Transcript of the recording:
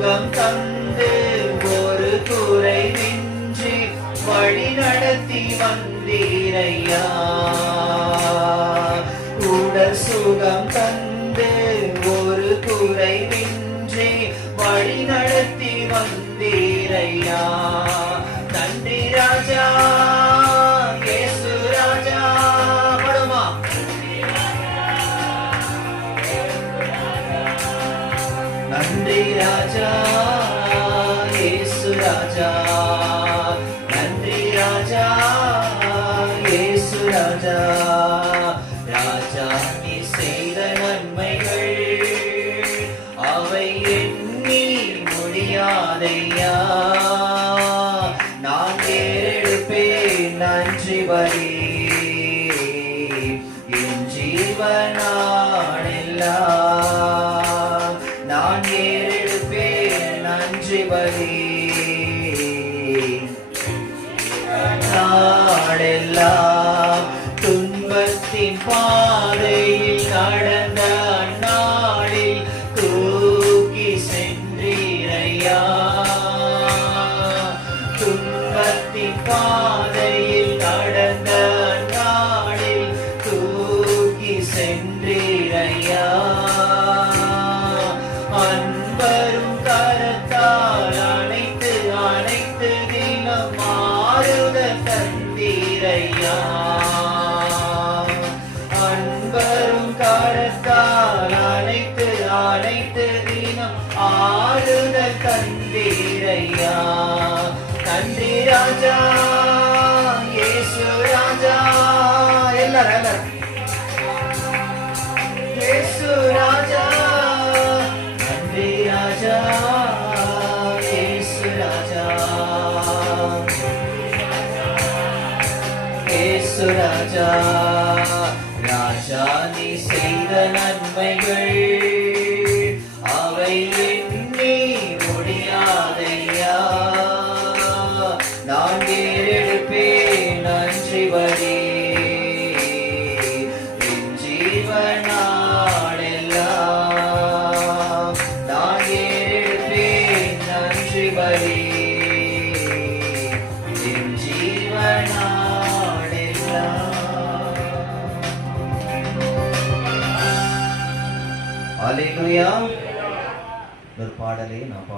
சுகம் தந்து ஒரு குறைவின்றி வழி நடத்தி வந்தீரையா. உடல் சுகம் தந்து ஒரு குறைவின்றி வழி நடத்தி வந்தீரையா. நன்றி ராஜா இயேசு ராஜா. படுமா நன்றி ராஜா இயேசு ராஜா. நன்றி ராஜா இயேசு ராஜா. ராஜா நீ செய்த நன்மைகள் அவை எண்ணி முடியாதையா. நான் ஏறெடுப்பேன் நன்றி பலி என் ஜீவனாளெல்லாம். நான் ஏறெடுப்பேன் நன்றி பலி நாளெல்லாம். துன்பத்தின் பாதையில் நடந்த நாளில் தூக்கி சென்றீரையா. துன்பத்தின் பாதையில் நடந்த நாளில் தூக்கி சென்றீரையா. அன்பரும் கரத்தால் அனைத்து அனைத்து தினம் ஆறுதல் தந்தீரையா. அன்பரும் கரத்தால் அனைத்து அனைத்து தினம் ஆறுதல் தந்தீரையா. நன்றி ராஜா இயேசு ராஜா. எல்லாரும் இயேசு ராஜா. நன்றி ராஜா இயேசு ராஜா. இயேசு ராஜா. ராஜா நீ செய்த நன்மைகள் அவை எண்ணி முடியாதையா. நான் ஏறெடுப்பேன் நன்றி பலி என் ஜீவனாளெல்லாம். நான் ஏறெடுப்பேன் நன்றி பலி என் ஜீவனாளெல்லாம். அல்லேலூயா. ஒரு பாடலை நான்